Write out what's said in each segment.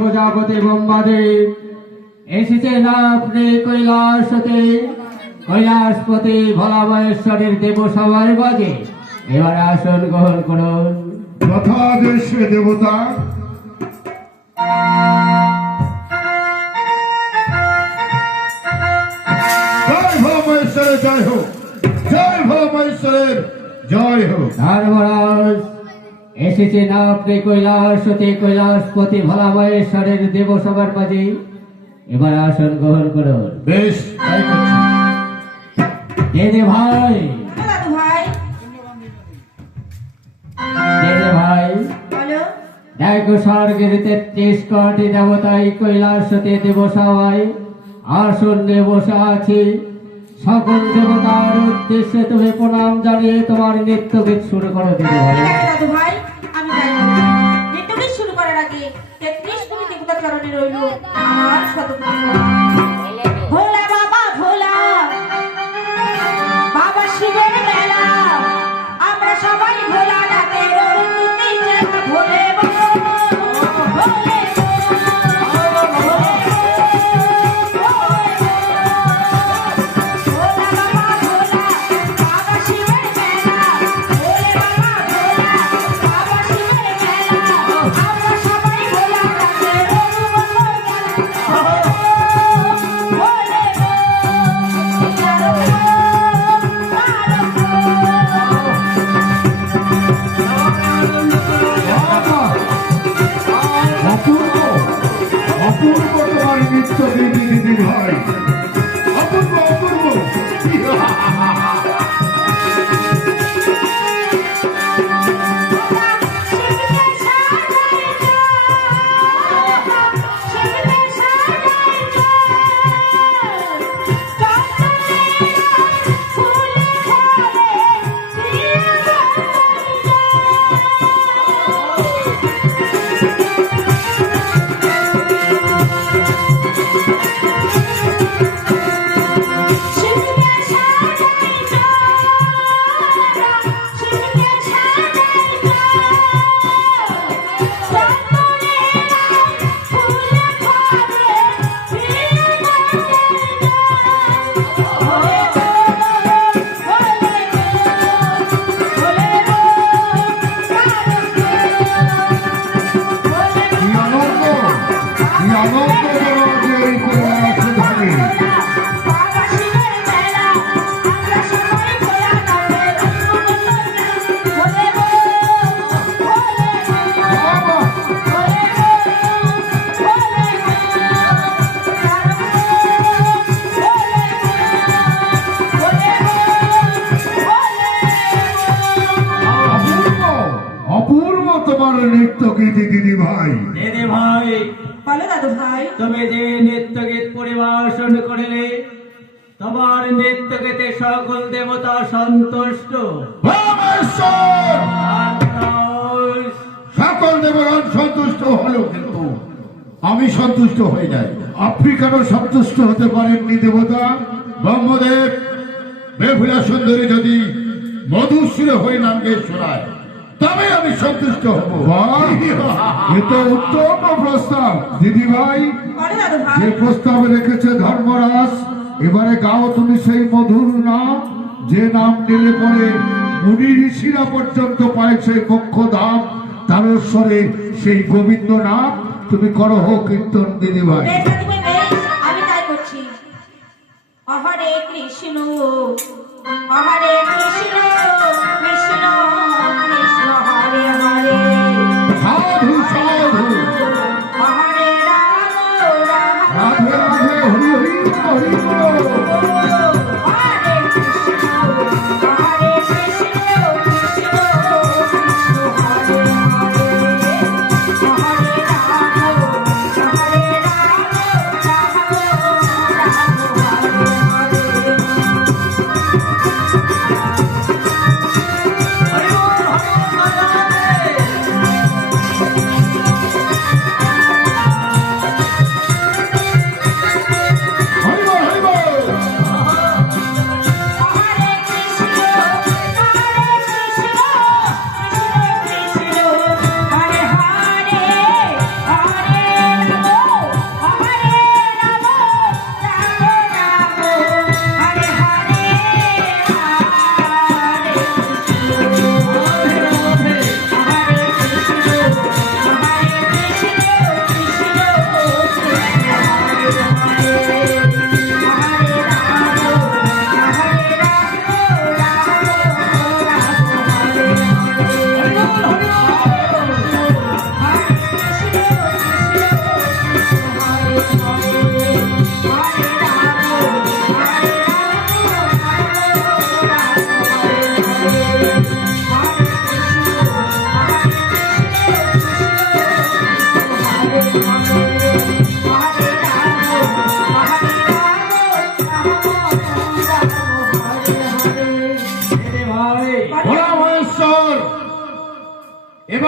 প্রজাপতি ব্রহ্মাদেব এসেছেন আপনি কৈলাস হতে। কৈলাসপতি ভোলা মহেশ্বরের দেবসভার বাজে এবার আসন গ্রহণ করুন। যথাদেশ দেবতা। জয় ভোলা মহেশ্বরের জয় হোক, জয় ভোলা মহেশ্বরের জয় হোক। ধর্মরাজ এসেছেন আপনি কৈলাস হতে। কৈলাসপতি ভোলা মহেশ্বরের দেবসভার বাজে এবার আসন গ্রহণ করুন। বেশ, তাই করছি। দেদে ভাই, দাদু ভাই দেদে ভাই, বলো। দেখো স্বর্গের 33 কোটি দেবতাই কৈলাস হতে দেবসভায় আসনে বসে আছে। সকল দেবতার উদ্দেশ্যে তুমি প্রণাম জানিয়ে তোমার নৃত্য গীত শুরু করো দেদে ভাই। ঠিক আছে দাদু ভাই, আমি তাই করব। নৃত্যগীত শুরু করার আগে 33 কোটি দেবতার চরণে রইল আমার শতকোটি ভোলা বাবা ভোলা, বাবা শিবের মেলা, আমরা সবাই ভোলা ডাকে রঘুপতি যেন ভোলে বাবা, ভোলে অপূর্ব, অপূর্ব তোমার নৃত্য দিদি দিদি ভাই, অপূর্ব অপূর্ব। কি আনন্দ, কি আনন্দ জনকে এই কৈলাসে ধরে। বাবা, অপূর্ব, অপূর্ব তোমার নৃত্য গীতি দিদি ভাই। দেদে ভাই, বলো দাদু ভাই। তুমি যে নৃত্য গীত পরিবেশন করিলে তোমার নৃত্য গীতে সকল দেবতা সন্তুষ্ট। ভোলেশ্বর আর সকল দেবগণ সন্তুষ্ট হলো, কিন্তু আমি সন্তুষ্ট হয়ে যাই। আপনি কেন সন্তুষ্ট হতে পারেননি দেবতা? ব্রহ্মদেব বেহুলা সুন্দরী যদি মধুসূরে হয়ে নামকে শোনায় তবে আমি সন্তুষ্ট হব। এ তো উত্তম প্রস্তাব দিদি ভাই, বলো দাদু ভাই। যে প্রস্তাবে রেখেছে ধর্মরাজ। এবারে গাও তুমি সেই মধুর নাম, যে নাম নিলে পরে মুনি ঋষিরা পর্যন্ত পায় সেই মোক্ষ ধাম তারস্বরে, সেই গোবিন্দ নাম তুমি করো হোক কীর্তন দিদি ভাই। বেশ দাদু ভাই, বেশ, আমি তাই করছি। হরে কৃষ্ণ, হরে কৃষ্ণ, কৃষ্ণ কৃষ্ণ হরে হরে, সাধু সাধু, হরে রাম রাম রাধে রাধে, হরি হরি হরি বল। হরে কৃষ্ণ, হরে কৃষ্ণ, কৃষ্ণ কৃষ্ণ হরে হরে, হরে রাম, হরে রাম, রাম রাম হরে হরে।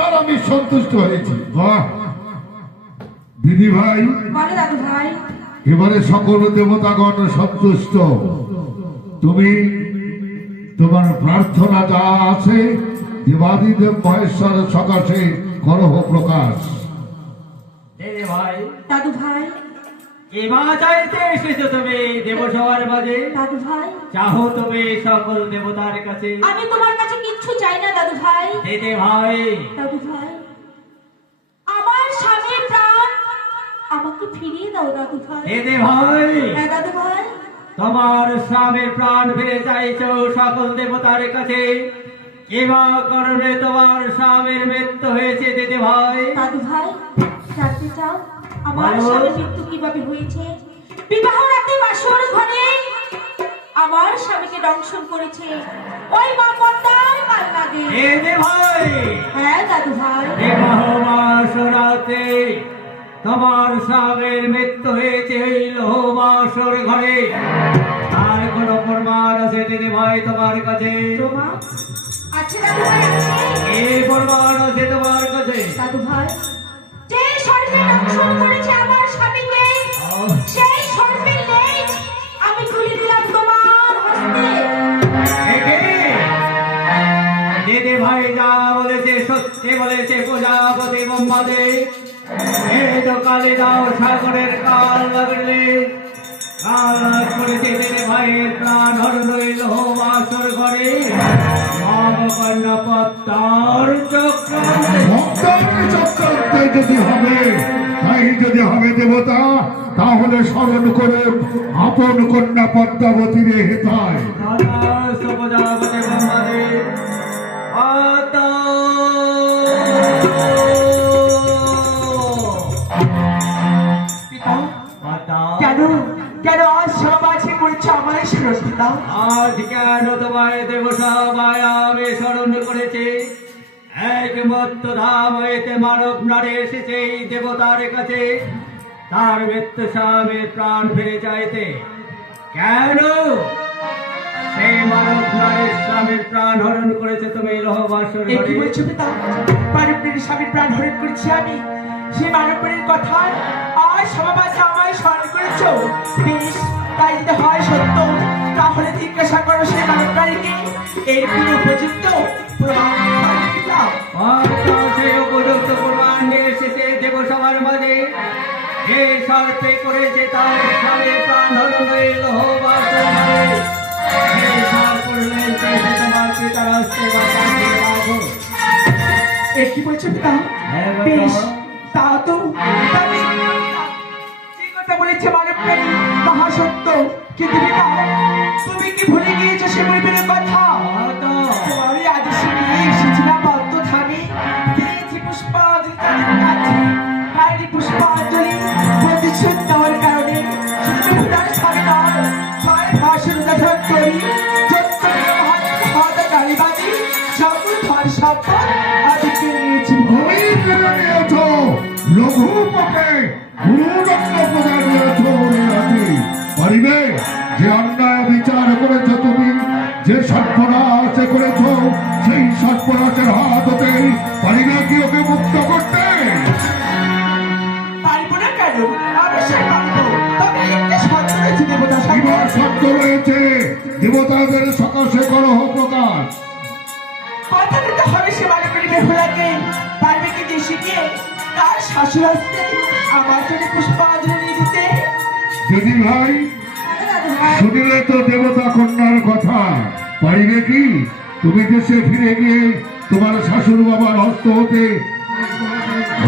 এবার আমি সন্তুষ্ট হয়েছি। বাহ দিদি ভাই, বলো দাদু ভাই। এবারে সকল দেবতাগণ সন্তুষ্ট। তুমি তোমার প্রার্থনা যা আছে দেবাদিদেব মহেশ্বর সকাশে করহ প্রকাশ। দিদি ভাই, দাদু ভাই। এমা চাইতে এসেছো তুমি দেবসভার মাঝে? দাদু ভাই, চাহো তুমি সকল দেবতার কাছে? আমি তোমার কাছে কিচ্ছু চাই না দাদু ভাই। দিদি ভাই, দাদু ভাই, আমার স্বামীর প্রাণ আমাকে ফিরিয়ে দাও দাদু ভাই। দিদি ভাই, হ্যাঁ দাদু ভাই। তোমার স্বামীর প্রাণ ফিরে চাইছো সকল দেবতার কাছে, এমা করবে তোমার স্বামীর মৃত্যু হয়েছে দিদি ভাই। দাদু ভাই, জানতে চাও আমার বলো। স্বামীর মৃত্যু কিভাবে হয়েছে? বিবাহ রাতে বাসর ঘরে আমার স্বামীকে দংশন করেছে ওই মা পদ্মার কান্নাগে। দিদি ভাই, হ্যাঁ দাদু ভাই। বিবাহ বাসরাতে তোমার স্বামীর মৃত্যু হয়েছে এই লোহবাসর ঘরে। আর কোন প্রমাণ আছে দিদি ভাই তোমার কাছে? রোমা আছে দাদু ভাই, আছে। এই প্রমাণ আছে তোমার কাছে? দাদু ভাই, যে সর্পে দংশন করেছে আমার স্বামীকে সেই সর্পের লেজ আমি তুলে দিলাম তোমার হস্তে। একে দিদি ভাই যা বলেছে সত্যি বলেছে প্রজাপতি ব্রহ্মাদেব। এই তো কালিদাও সাগরের কাল লাগলে কাল করেছে দিদি ভাইয়ের প্রাণ হরণ হইল বাসর ঘরে। কন্যা পদ্মার চক্রান্তে ভক্তের চক্রান্তে যদি হবে, তাই যদি হবে দেবতা, তাহলে স্মরণ করে আপন কন্যা পদ্মাবতীর হেতায়। প্রজাপতি ব্রহ্মাদেব কেন কেন আজ সমাজে করেছে আমায় সুরক্ষিতা? আজ কেন তোমায় দেব সবাই আমি স্মরণ করেছি? একমাত্র ধাম হইতে মানব নারে এসেছে এই দেবতার কাছে তার মৃত্যু স্বামীর প্রাণ ফিরে চাইতে। কেন সেই মানব নারীর স্বামীর প্রাণ হরণ করেছে তুমি লোহবাসর এই কি ঘরে? বলছো পিতা? মানবপ্রের স্বামীর প্রাণ হরণ করেছি আমি, সেই মানবপ্রের কথা আজ সমাজে আমায় স্মরণ করেছো। বেশ, তাই যদি হয় সত্য, তাহলে জিজ্ঞাসা করো সেই মানবপ্রাণীকে এর কি উপযুক্ত প্রমাণ দেখাও পিতা। সেই উপযুক্ত প্রমাণ নিয়ে এসেছে দেবসভার মাঝে। যে সর্পে করেছে তার স্বামীর প্রাণ হরণ হয়ে লোহবাসর ঘরে। সেই সর্প রয়েছে সে তোমার পিতার হস্তে বাঁচাতে রাখো। এ কি বলছো পিতা? হ্যাঁ, বাবা। বেশ, তা তো তবে যে কথা বলেছে মানবপ্রাণী তাহা সত্য, কিন্তু পিতা তুমি কি ভুলে গিয়েছো সে মরিবের কথা? আমি আদেশ নিয়ে এসেছিলাম অন্তধামে, দিয়েছি পুষ্পাঞ্জলি তাদের কাছে। বাইরে পুষ্পাঞ্জলি প্রতিশোধ দেওয়ার কারণে শুধু তার স্বামী নয়, ছয় ভাষণ উদাহরণ করি গালিবাজি সকল ধন সম্পদ আদি কেড়ে নিয়েছি। তুমি কেড়ে নিয়েছ লঘুপথে গুরুদণ্ড প্রদান নিয়েছ রাজি। পারিবে যে অন্যায় বিচার করেছ তুমি, যে সর্বনাশ করেছ, সেই সর্বনাশের হাত হতে পারিবে কি ওকে মুক্ত করতে? পারবো না কেন? অবশ্যই পারবো, তবে একটা শর্ত রয়েছে দেবতা বিবাহ সাগর। শব্দ রয়েছে, দেবতাদের সকাশে করহ প্রকাশ। কথা দিতে হবে সে মানবপ্রেমী বেহুলাকে। পারবে কি দেশে গিয়ে তার শাশুড় আসতে আমার জন্য পুষ্পাঞ্জলি নিয়ে দিতে? যদি ভাই হ্যাঁ দাদু ভাই। শুনিলে তো দেবতা কন্যার কথা, পারিবে কি তুমি দেশে ফিরে গিয়ে তোমার শাশুড় বাবার হস্ত হতে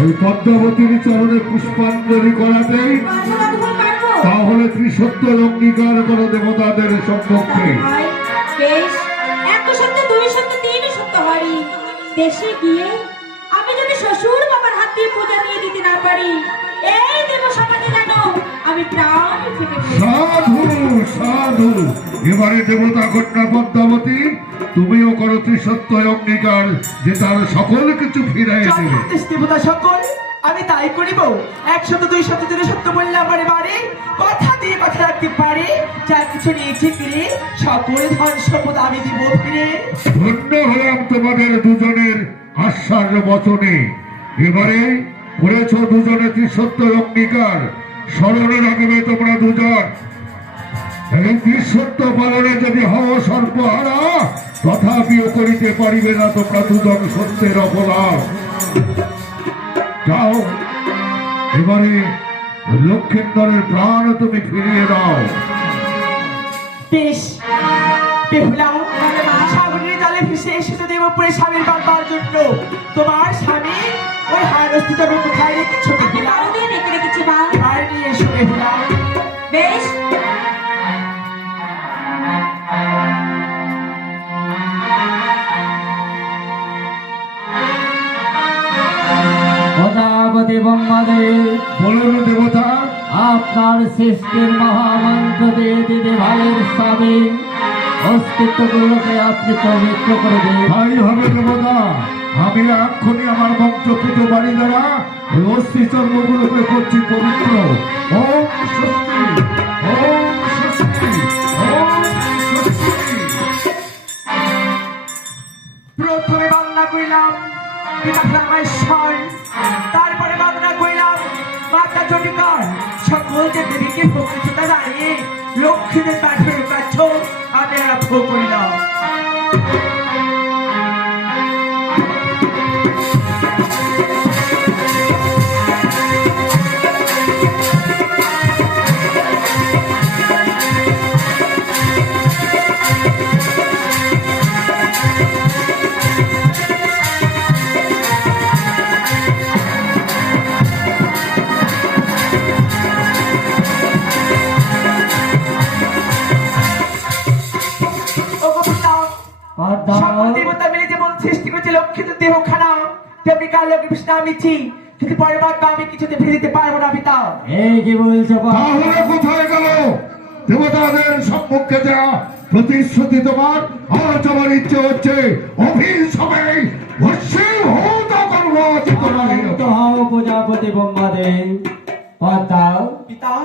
ওই পদ্মাবতীর চরণে পুষ্পাঞ্জলি করাতে? পারবো দাদু ভাই, পারবো। তাহলে ত্রিসত্য অঙ্গীকার করো দেবতাদের সম্পর্কে। দাদু ভাই, বেশ, এক সত্য, দুই সত্য, তিন সত্য হরি। দেশে গিয়ে আমি যদি শ্বশুর বাবার হাত দিয়ে পূজা দিয়ে দিতে না পারি, এই দেব সমাজে জানো আমি প্রাণ ফেটে পড়ব। সাধু সাধু, এবারে দেবতা কন্যা পদ্মাবতী তুমিও করো ত্রিসত্য অঙ্গীকার যে তার সকল কিছু ফিরাই দেবে। চন্দ্রদেশ দেবতা সকল আমি তাই করিব। 100 200 300 বললে আমার বাড়ি কথা দিয়ে কথা রাখতে পারে। যা কিছু নিয়েছি ফিরে সকল ধন সম্পদ আমি দিব ফিরে। ধন্য হলাম তোমাদের দুজনের আশ্বাস বচনে এবারে করেছ দুজনে ত্রিসত্য অঙ্গীকার, স্মরণে রাখবে তোমরা দুজন। এই ত্রিসত্য পালনে যদি হও সর্বহারা, তথাপিও করিতে পারিবে না তোমরা দুজন সত্যের অপলাপ। যাও, এবারে লক্ষেন্দরের প্রাণ তুমি ফিরিয়ে দাও। বেশ, বেহুলা সাগরের জলে ভেসে এসেছে দেবপুরে স্বামীর বাঁধবার জন্য। তোমার স্বামী ওই হারস্থিত কোথায় রেখেছো বেহুলা? বাড়িতে রেখে রেখেছি মা। আর নিয়ে এসো বেহুলা। বেশ, প্রজাপতি ব্রহ্মদেব, বলুন দেবতা। আপনার সৃষ্টির মহামন্ত্র দিয়ে দিদি ভাইয়ের স্বামী অস্তিত্বগুলোকে আপনি পবিত্র করে দিন। তাই হবে দেবতা। আমি এক্ষুনি আমার বংশপুত বাড়ি দ্বারা ওই অস্থি চর্মগুলোকে করছি পবিত্র। ওম স্বস্তি, ওম স্বস্তি, ওম স্বস্তি। প্রথমে বন্দনা করিলাম পিতা রামেশ্বর, তারপরে বন্দনা করিলাম মাতা জটিকার। সকল যে দেবীকে ভক্তিতা দাঁড়িয়ে লক্ষ্মীদের পাঠে কাছ আমি আরম্ভ করিলাম। সকল দেবতা মিলে যেমন সৃষ্টি করেছে লক্ষ্মীত দেহখানা, তেমনি কাল লোকে বিষ্ণামিছি, কিন্তু পরমাত্মা আমি কিছুতে ফিরিতে পারবো না পিতা। এই কি বলছো বাবা? তাহলে কোথায় গেল দেবতাদের সম্মুখে যা প্রতিশ্রুতি তোমার? আজ আমার ইচ্ছে হচ্ছে অভিশাপে ভস্মীভূত করব তো হও প্রজাপতি ব্রহ্মদেব। পদ্মাও, পিতা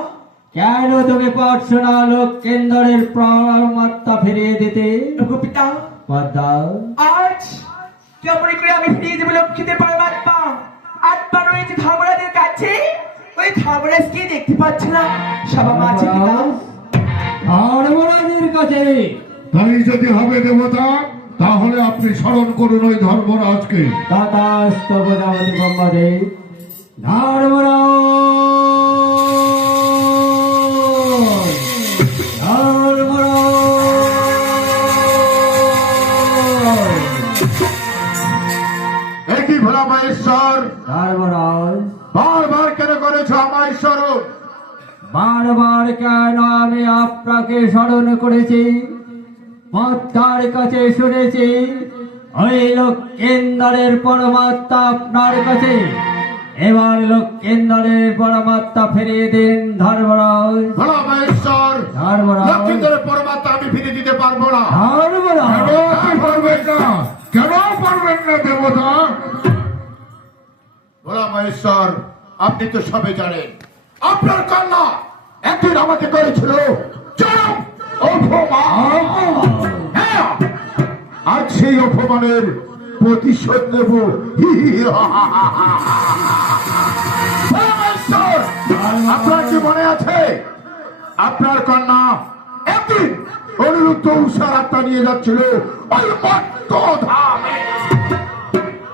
কেন তুমি পারছো না লক্ষেন্দরের প্রাণমাত্রা ফিরিয়ে দিতে? লোক পিতা, পদ্মাও, আজ কেমন করে আমি ফিরিয়ে দেবো লক্ষ্মীদের পরমাত্মা? আত্মা রয়েছে ধর্মরাজের কাছে, ওই ধর্মরাজকে দেখতে পাচ্ছি না। সবা মাঝে পিতা ধর্মরাজের কাছে। তাই যদি হবে দেবতা, তাহলে আপনি স্মরণ করুন ওই ধর্মরাজকে। তথাস্তু প্রজাপতি ব্রহ্মদেব। ধর্মরাজ, একই ভোলা মহেশ্বর, ধর্মরাজ, বারবার কেন করেছ আমায় স্মরণ? বারবার কেন আমি আপনাকে স্মরণ করেছি? পদ্মার কাছে শুনেছি ওই লক্ষেন্দরের পরমাত্মা আপনার কাছে। এবার লক্ষেন্দরের পরমাত্মা ফিরিয়ে দিন ধর্মরাজ। ভোলা মহেশ্বর, ধর্মরাজ, লক্ষ্মীন্দরের পরমাত্মা আমি ফিরে দিতে পারবো না। ধর্মরাজ, কেন পারবেন না? কেন পারবেন না দেবতা? ভোলা মহেশ্বর, আপনি তো সবে জানেন আপনার কন্যা একদিন আমাকে করেছিল চরম অপমান। হ্যাঁ, আজ সেই অপমানের প্রতিশোধ নেব। ভোলা মহেশ্বর, আপনার কি মনে আছে আপনার কন্যা একদিন অনিরুদ্ধ উষার আত্মা নিয়ে যাচ্ছিল ওই মত্ত ধামে?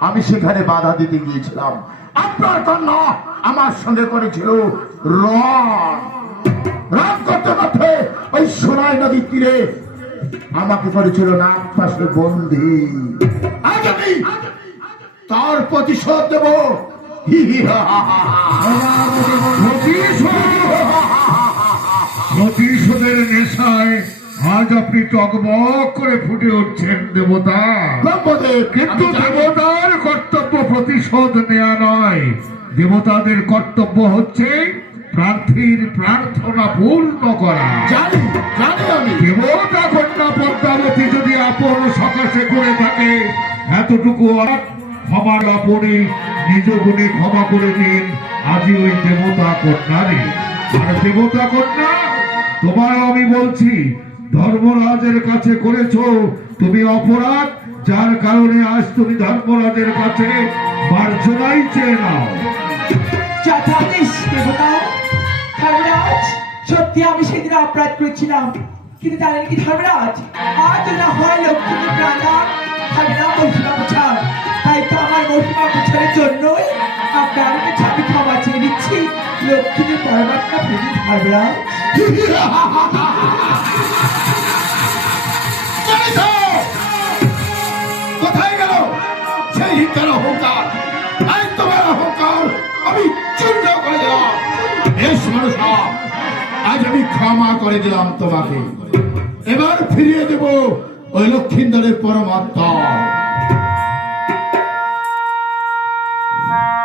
আমি সেখানে বাধা দিতে গিয়েছিলাম। আপনার কন্যা আমার সঙ্গে করেছিল রণ। রান করতে করতে ওই সোনাই নদীর তীরে আমাকে করেছিল নাক পাশে বন্দি। আজ আমি তার প্রতিশোধ দেব। প্রতিশোধের নেশায় আজ আপনি টকবক করে ফুটে উঠছেন দেবতা। কিন্তু দেবতার কর্তব্য প্রতিশোধ নেওয়া নয়। দেবতাদের কর্তব্য হচ্ছে প্রার্থীর প্রার্থনা পূর্ণ করা। জানি জানি আমি। দেবতা কন্যা পদ্মাবতী যদি আপন সকাশে করে থাকে, এতটুকু ক্ষমার আপনি নিজ গুণে ক্ষমা করে দিন। আজই ওই দেবতা কন্যারে। আর দেবতা কন্যা, তোমার আমি বলছি, ধর্মরাজের কাছে করেছো তুমি অপরাধ, যার কারণে আজ তুমি ধর্মরাজের কাছে মার্জনাই চেয়ে নাও। যথাদেশ দেবতা। ধর্মরাজ, সত্যি আমি সেদিন অপরাধ করেছিলাম, কিন্তু জানেন কি ধর্মরাজ, আজ না হয় লক্ষ্মীর প্রাণদান, থাকবে না মহিমা প্রচার। তাই তো আমার মহিমা প্রচারের জন্যই আপনার কাছে আমি ক্ষমা চেয়ে নিচ্ছি। লক্ষ্মীর পরমাত্মা ফিরি ধর্মরাজ। কোথায় গেল সেই হিংসার অহংকার? আজ তোমার অহংকার আমি চূর্ণ করে দিলাম। বেশ মানুষা, আজ আমি ক্ষমা করে দিলাম তোমাকে। এবার ফিরিয়ে দেব ওই লক্ষিন্দরের পরমাত্মা।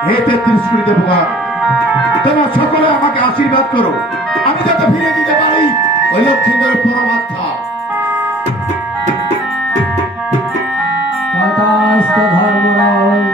হে 33 কোটি দেবগণ, তোমরা সকলে আমাকে আশীর্বাদ করো, আমি যাতে ফিরে দিতে পারি ওই লক্ষিন্দরের পরমাত্মা। তথাস্তু ধর্মরাজ।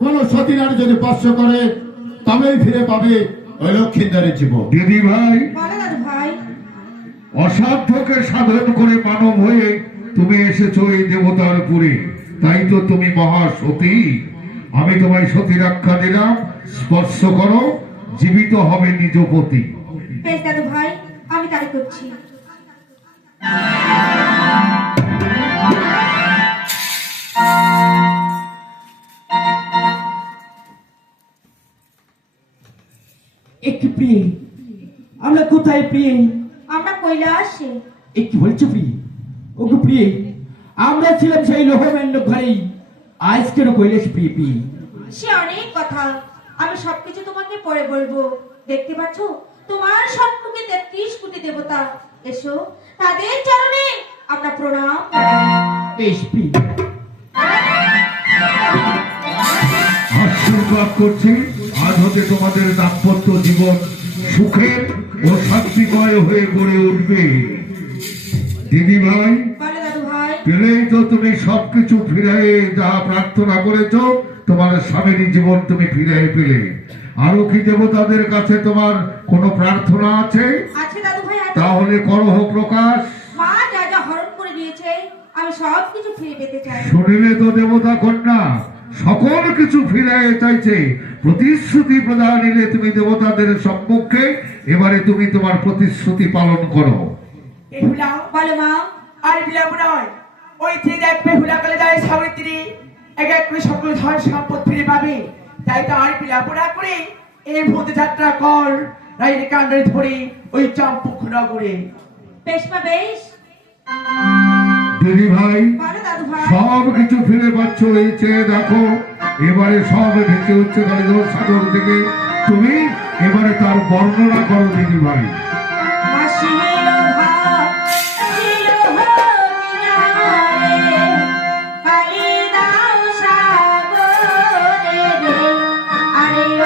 কোন সতীনার যদি স্পর্শ করে তবেই ফিরে পাবে ওই লক্ষিন্দরের জীবন। দিদি ভাই, বলো দাদু ভাই। অসাধ্যকে সাধন করে মানব হয়ে তুমি এসেছো এই দেবতার পুরে, তাই তো তুমি মহাসতী। আমি তোমায় সতী রক্ষা দিলাম, স্পর্শ করো, জীবিত হবে নিজ পতি। বেশ দাদু ভাই, আমি তাই করছি। একটু প্রিয়ে, আমরা কোথায় প্রিয়ে? আমরা কৈলাসে। একটু বলছো প্রিয়ে? ওকে প্রিয়ে, আমরা ছিলাম সেই লোহমান্য ঘরেই, আজ কেন কৈলাস প্রিয়ে প্রিয়ে? সে অনেক কথা, আমি সবকিছু তোমাকে পরে বলবো। দেখতে পাচ্ছ তোমার সম্মুখে 33 কোটি দেবতা, এসো তাদের চরণে আমরা প্রণাম। বেশ প্রিয়ে। আশীর্বাদ করছি, আজ হতে তোমাদের দাম্পত্য জীবন সুখের ও শান্তিময় হয়ে গড়ে উঠবে। দিদি ভাই, বলো দাদু ভাই। পেলেই তো তুমি সবকিছু ফিরে যা প্রার্থনা করেছ, তোমার স্বামীর জীবন তুমি ফিরে পেলে। আরো কি দেবতাদের কাছে তোমার কোনো প্রার্থনা আছে? আছে দাদু ভাই, আছে। তাহলে করহ প্রকাশ। মা যা যা হরণ করে দিয়েছে আমি সব কিছু ফিরে পেতে চাই। শুনিলে তো দেবতা কন্যা সকল কিছু ফিরে চাইছে। প্রতিশ্রুতি প্রদান নিলে তুমি দেবতাদের সম্মুখে, এবারে তুমি তোমার প্রতিশ্রুতি পালন করো। বেহুলা, বলো মা। আর বিলম্ব নয়, ওই যে দেখ বেহুলা কালে যায় সাবিত্রী এক এক করে সকল ধন সম্পদ ফিরে পাবে। তাই তো আর বিলম্ব না করে এই ভূত যাত্রা কর, রাইল কাণ্ডে ধরে ওই চম্পক নগরে। বেশ মা বেশ। দিদি ভাই, বলো দাদু ভাই। সব কিছু ফিরে পাচ্ছ, এই চেয়ে দেখো। এবারে সব ভেসে উঠছে কালীধর সাগর থেকে। তুমি এবারে তার বর্ণনা করো দিদি ভাই। হাসিল ভাব ছিল কিনারে, কালিদাও সাগরে রে। আরে ও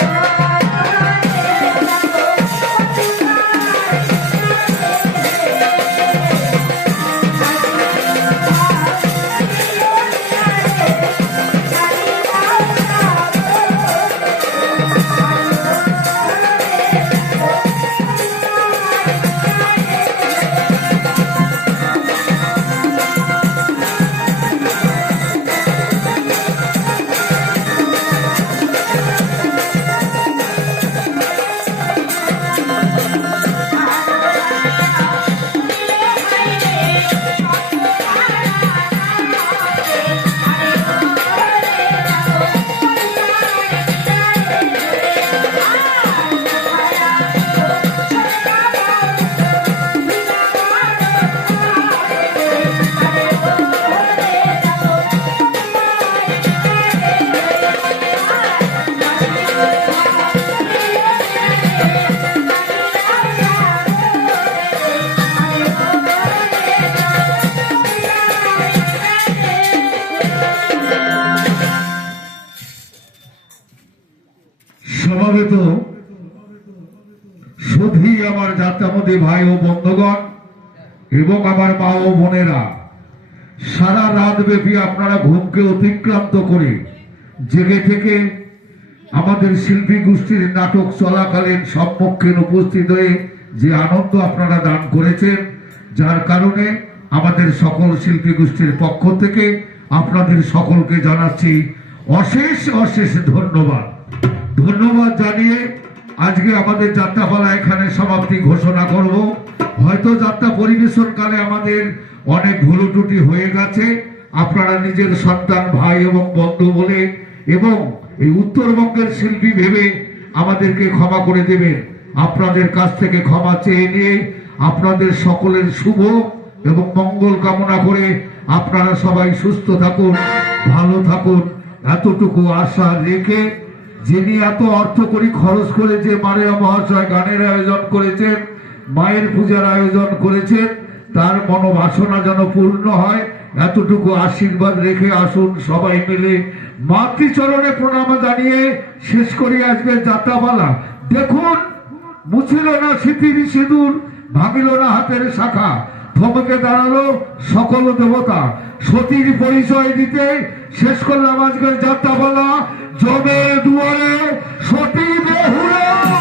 সুধী ভাই ও বন্ধুগণ এবং আমার মা ও বোনেরা, সারা রাত ব্যাপী আপনারা ঘুমকে অতিক্রান্ত করে জেগে থেকে আমাদের শিল্পী গোষ্ঠীর নাটক চলাকালীন সম্মুখীন উপস্থিত হয়ে যে আনন্দ আপনারা দান করেছেন, যার কারণে আমাদের সকল শিল্পী গোষ্ঠীর পক্ষ থেকে আপনাদের সকলকে জানাচ্ছি অশেষ অশেষ ধন্যবাদ। ধন্যবাদ জানিয়ে আজকে আমাদের যাত্রাপালা এখানে সমাপ্তি ঘোষণা করব। হয়তো যাত্রা পরিবেশনকালে আমাদের অনেক ভুল ত্রুটি হয়ে গেছে, আপনারা নিজের সন্তান, ভাই এবং বন্ধু বলে এবং এই উত্তরবঙ্গের শিল্পী ভেবে আমাদেরকে ক্ষমা করে দেবেন। আপনাদের কাছ থেকে ক্ষমা চেয়ে নিয়ে আপনাদের সকলের শুভ এবং মঙ্গল কামনা করে আপনারা সবাই সুস্থ থাকুন, ভালো থাকুন, এতটুকু আশা রেখে যিনি এত অর্থ করি খরচ করে যে মারেয়া মহাশয় গানের আয়োজন করেছেন, মায়ের পূজার আয়োজন করেছেন, তার মনোবাসনা যেন পূর্ণ হয়, এতটুকু আশীর্বাদ রেখে আসুন সবাই মিলে মাতৃচরণে প্রণাম জানিয়ে শেষ করি আজকের যাত্রাপালা। দেখুন, মুছিল না স্মৃতির সিঁদুর, ভাঙিল না হাতের শাখা, থমকে দাঁড়ালো সকল দেবতা। সতীর পরিচয় দিতে শেষ করলাম আজকের যাত্রাপালা। জমে দুয়ারে সতী বেহুলা।